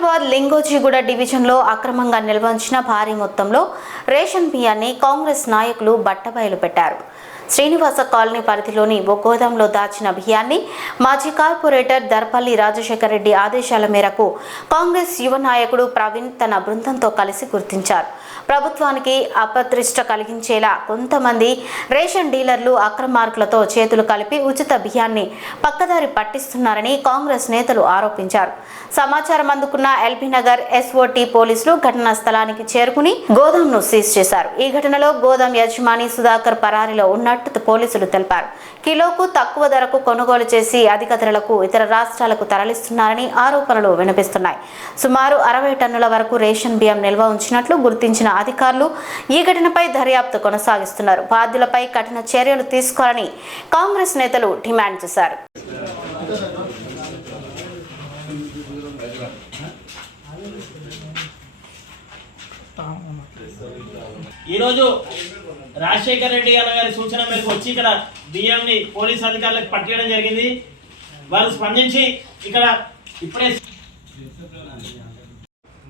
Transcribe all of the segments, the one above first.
హైదరాబాద్ లింగోజిగూడ డివిజన్లో అక్రమంగా నిల్వ ఉంచిన భారీ మొత్తంలో రేషన్ బియ్యాన్ని కాంగ్రెస్ నాయకులు బట్టబయలు పెట్టారు. శ్రీనివాస కాలనీ పరిధిలోని ఓ గోదాంలో దాచిన బియ్యాన్ని మాజీ కార్పొరేటర్ దర్పల్లి రాజశేఖర రెడ్డి ఆదేశాల మేరకు కాంగ్రెస్ యువ నాయకుడు ప్రవీణ్ తన బృందంతో కలిసి గుర్తించారు. ప్రభుత్వానికి అపదృష్ట కలిగించేలా కొంతమంది రేషన్ డీలర్లు అక్రమార్కులతో చేతులు కలిపి ఉచిత బియ్యాన్ని పక్కదారి పట్టిస్తున్నారని కాంగ్రెస్ నేతలు ఆరోపించారు. సమాచారం అందుకున్న ఎల్బీనగర్ ఎస్ఓటీ పోలీసులు ఘటనా స్థలానికి చేరుకుని గోదాంను సీజ్ చేశారు. ఈ ఘటనలో గోదాం యజమాని సుధాకర్ పరారీలో ఉన్నట్టు పోలీసులు తెలిపారు. కిలోకు తక్కువ ధరకు కొనుగోలు చేసి అధిక ధరలకు ఇతర రాష్ట్రాలకు తరలిస్తున్నారని ఆరోపణలు వినిపిస్తున్నాయి. సుమారు 60 టన్నుల వరకు రేషన్ బియ్యం నిల్వ ఉంచినట్లు గుర్తించిన అధికారులు ఈ ఘటనపై దర్యాప్తు కొనసాగిస్తున్నారు. బాధ్యులపై కఠిన చర్యలు తీసుకోవాలని కాంగ్రెస్ నేతలు డిమాండ్ చేశారు. ఈరోజు రాజశేఖర రెడ్డి గారి సూచన మేరకు వచ్చి ఇక్కడ బియ్యంని పోలీస్ అధికారులకు పట్టేయడం జరిగింది. వారు స్పందించి ఇక్కడ ఇప్పుడే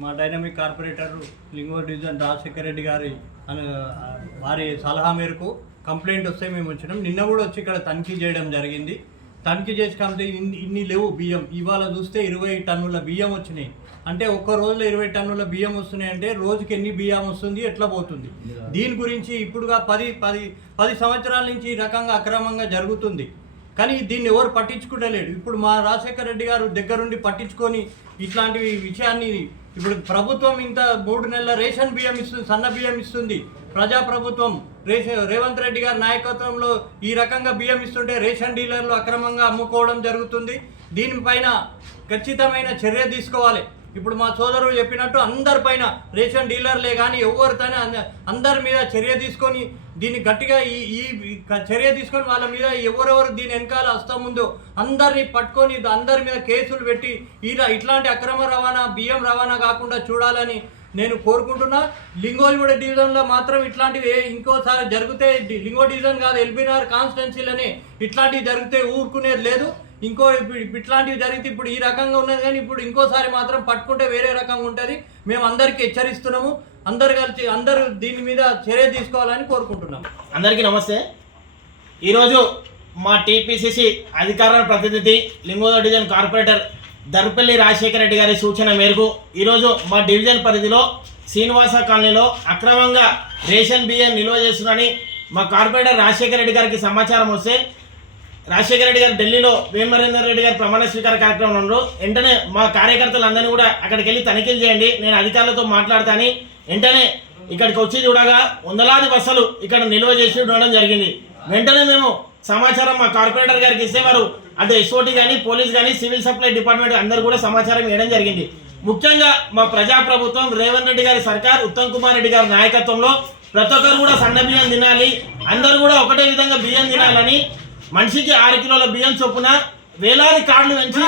మా dynamic corporator Lingojiguda division Rajasekhara Reddy గారి వారి సలహా మేరకు కంప్లైంట్ వస్తే మేము వచ్చినాం. నిన్న కూడా వచ్చి ఇక్కడ తనిఖీ చేయడం జరిగింది. తనిఖీ చేసి కంటే ఇన్ని లేవు బియ్యం. ఇవాళ చూస్తే 20 టన్నుల బియ్యం వచ్చినాయి. అంటే ఒక్క రోజులో 20 టన్నుల బియ్యం వస్తున్నాయి అంటే రోజుకి ఎన్ని బియ్యం వస్తుంది, ఎట్లా పోతుంది? దీని గురించి ఇప్పుడుగా 10 సంవత్సరాల నుంచి ఈ రకంగా అక్రమంగా జరుగుతుంది. కానీ దీన్ని ఎవరు పట్టించుకుంటలేడు. ఇప్పుడు మా రాజశేఖర రెడ్డి గారు దగ్గరుండి పట్టించుకొని ఇట్లాంటి విషయాన్ని ఇప్పుడు ప్రభుత్వం ఇంత 3 నెలల రేషన్ బియ్యం ఇస్తుంది, సన్న బియ్యం ఇస్తుంది. ప్రజాప్రభుత్వం రేవంత్ రెడ్డి గారి నాయకత్వంలో ఈ రకంగా బియ్యం ఇస్తుంటే రేషన్ డీలర్లు అక్రమంగా అమ్ముకోవడం జరుగుతుంది. దీనిపైన ఖచ్చితమైన చర్య తీసుకోవాలి. ఇప్పుడు మా సోదరులు చెప్పినట్టు అందరిపైన రేషన్ డీలర్లే కానీ ఎవరితోనే అందరి మీద చర్య తీసుకొని దీన్ని గట్టిగా ఈ చర్య తీసుకొని వాళ్ళ మీద ఎవరెవరు దీని వెనకాల హస్తం ఉందో అందరినీ పట్టుకొని అందరి మీద కేసులు పెట్టి ఇట్లాంటి అక్రమ రవాణా బియ్యం రవాణా కాకుండా చూడాలని నేను కోరుకుంటున్నా. లింగోజిగూడ డివిజన్లో మాత్రం ఇట్లాంటివి ఇంకోసారి జరిగితే లింగో డివిజన్ కాదు ఎల్బీనగర్ కాన్స్టిట్యున్సీలోనే ఇట్లాంటివి జరిగితే ఊరుకునేది లేదు. ఇట్లాంటివి జరిగితే ఇప్పుడు ఈ రకంగా ఉన్నది కానీ ఇప్పుడు ఇంకోసారి మాత్రం పట్టుకుంటే వేరే రకంగా ఉంటుంది. మేము అందరికీ హెచ్చరిస్తున్నాము. అందరూ దీని మీద చర్య తీసుకోవాలని కోరుకుంటున్నాము. అందరికీ నమస్తే. ఈరోజు మా టీపీసీసీ అధికార ప్రతినిధి లింగోజిగూడ డివిజన్ కార్పొరేటర్ దర్పల్లి రాజశేఖర రెడ్డి గారి సూచన మేరకు ఈరోజు మా డివిజన్ పరిధిలో శ్రీనివాస కాలనీలో అక్రమంగా రేషన్ బియ్యం నిల్వ చేస్తున్నారని మా కార్పొరేటర్ రాజశేఖర రెడ్డి గారికి సమాచారం వస్తే రాజశేఖర రెడ్డి గారు ఢిల్లీలో వేమరేందర్ రెడ్డి గారు ప్రమాణ స్వీకార కార్యక్రమంలో వెంటనే మా కార్యకర్తలందరినీ కూడా అక్కడికి వెళ్ళి తనిఖీలు చేయండి, నేను అధికారులతో మాట్లాడతాను. వెంటనే ఇక్కడికి వచ్చి చూడగా వందలాది బస్సులు ఇక్కడ నిల్వ చేసి ఉండడం జరిగింది. వెంటనే మేము సమాచారం మా కార్పొరేటర్ గారికి ఇస్తే వారు అటు ఎస్ఓటీ కానీ పోలీస్ కానీ సివిల్ సప్లై డిపార్ట్మెంట్ అందరూ కూడా సమాచారం ఇవ్వడం జరిగింది. ముఖ్యంగా మా ప్రజాప్రభుత్వం రేవంత్ రెడ్డి గారి సర్కార్ ఉత్తమ్ కుమార్ రెడ్డి గారి నాయకత్వంలో ప్రతి ఒక్కరు కూడా సన్న బియ్యం తినాలి, అందరూ కూడా ఒకటే విధంగా బియ్యం తినాలని మనిషికి 6 కిలోల బియ్యం చొప్పున వేలాది కార్డులు పెంచి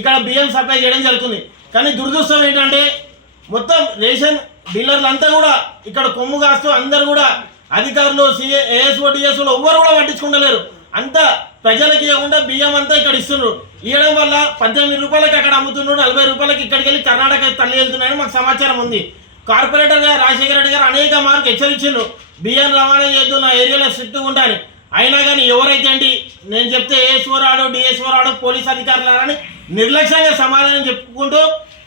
ఇక్కడ బియ్యం సప్లై చేయడం జరుగుతుంది. కానీ దురదృష్టం ఏంటంటే మొత్తం రేషన్ డీలర్లు అంతా కూడా ఇక్కడ కొమ్ము కాస్తూ అందరూ కూడా అధికారులు ఏఎస్ఓ డిఎస్ఓలు ఎవ్వరు కూడా పట్టించుకుంటలేరు. అంతా ప్రజలకి ఇవ్వకుండా బియ్యం అంతా ఇక్కడ ఇస్తున్నారు. ఇవ్వడం వల్ల 18 రూపాయలకి అక్కడ అమ్ముతున్నారు, 40 రూపాయలకి ఇక్కడికి వెళ్ళి కర్ణాటక తల్లి వెళ్తున్నాయని మాకు సమాచారం ఉంది. కార్పొరేటర్ గారు రాజశేఖర రెడ్డి గారు అనేక మార్కు హెచ్చరించారు, బియ్యం రవాణా చేయొద్దు, నా ఏరియాలో స్ట్రిక్ట్గా ఉంటాను. అయినా కానీ ఎవరైతే అండి నేను చెప్తే ఏఎస్ఓ రాడు డిఎస్ఓ రాడు పోలీస్ అధికారులు రాని నిర్లక్ష్యంగా సమాధానం చెప్పుకుంటూ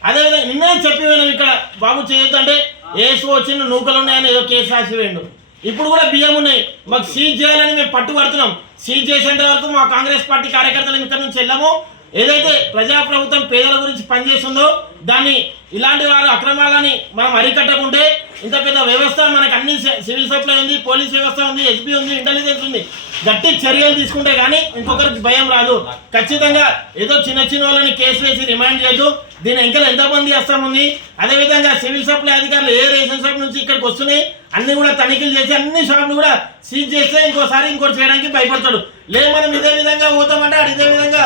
అదేవిధంగా నిన్నే చెప్పిపోయినాం ఇక్కడ బాబు చేయొద్దు అంటే ఏఎస్ఓ వచ్చిన నూకలు ఉన్నాయని ఏదో కేసు రాసివేయండు. ఇప్పుడు కూడా బియ్యం ఉన్నాయి, మాకు సీజ్ చేయాలని మేము పట్టుబడుతున్నాం. సీజ్ చేసేంత వరకు మా కాంగ్రెస్ పార్టీ కార్యకర్తలు ఇక్కడ నుంచి వెళ్ళము. ఏదైతే ప్రజాప్రభుత్వం పేదల గురించి పనిచేస్తుందో దాన్ని ఇలాంటి వారు అక్రమాలని మనం అరికట్టకుంటే ఇంత పెద్ద వ్యవస్థ మనకు అన్ని సివిల్ సప్లై ఉంది, పోలీస్ వ్యవస్థ ఉంది, ఎస్పీ ఉంది, ఇంటెలిజెన్స్ ఉంది. గట్టి చర్యలు తీసుకుంటే కానీ ఇంకొకరికి భయం రాదు. ఖచ్చితంగా ఏదో చిన్న వాళ్ళని కేసు వేసి రిమాండ్ చేయొద్దు. దీని ఇంకా ఎంతమంది వస్తాం ఉంది. అదేవిధంగా సివిల్ సప్లై అధికారులు ఏ రేషన్ షాప్ నుంచి ఇక్కడికి వస్తున్నాయి అన్ని కూడా తనిఖీలు చేసి అన్ని షాపులు కూడా సీజ్ చేస్తే ఇంకోటి చేయడానికి భయపడతాడు. మనం ఇదే విధంగా పోతామంటే అటు ఇదే విధంగా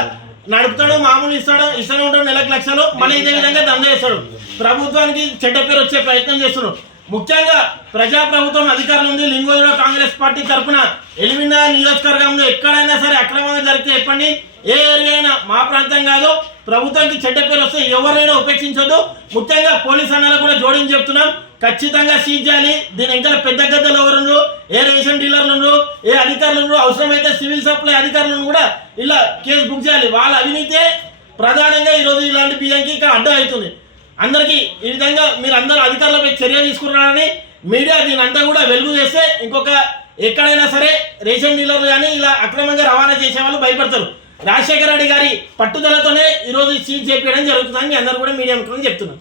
నడుపుతాడు, మామూలు ఇస్తూనే ఉంటాడు, నెలకు లక్షలు, మళ్ళీ ఇదే విధంగా దంద చేస్తాడు. ప్రభుత్వానికి చెడ్డ పేరు వచ్చే ప్రయత్నం చేస్తున్నాడు. ముఖ్యంగా ప్రజాప్రభుత్వం అధికారులు ఉంది. లింగోదూడ కాంగ్రెస్ పార్టీ తరఫున ఎలిమినా నియోజకవర్గంలో ఎక్కడైనా సరే అక్రమంగా జరిగితే చెప్పండి. ఏ ఏరియా అయినా మా ప్రాంతం కాదు, ప్రభుత్వానికి చెడ్డ పేరు వస్తే ఎవరైనా ఉపేక్షించొద్దు. ముఖ్యంగా పోలీస్ అన్నలకు కూడా జోడించి చెప్తున్నాం, ఖచ్చితంగా సీజ్ చేయాలి. దీని ఇంకా పెద్ద గద్దలు ఎవరు, ఏ రేషన్ డీలర్లు, ఏ అధికారులు, అవసరమైతే సివిల్ సప్లై అధికారులను కూడా ఇలా కేసు బుక్ చేయాలి. వాళ్ళ అవినీతే ప్రధానంగా ఈరోజు ఇలాంటి బియ్యంకి ఇంకా అడ్డం అవుతుంది. అందరికీ ఈ విధంగా మీరు అందరూ అధికారులపై చర్య తీసుకున్నారని మీడియా దీని అంతా కూడా వెలుగు చేస్తే ఇంకొక ఎక్కడైనా సరే రేషన్ డీలర్లు కానీ ఇలా అక్రమంగా రవాణా చేసే వాళ్ళు భయపడతారు. రాజశేఖర రెడ్డి గారి పట్టుదలతోనే ఈరోజు సీజ్ చేపించడం జరుగుతుందని మీ అందరూ కూడా మీడియా ముఖ్యంగా చెప్తున్నారు.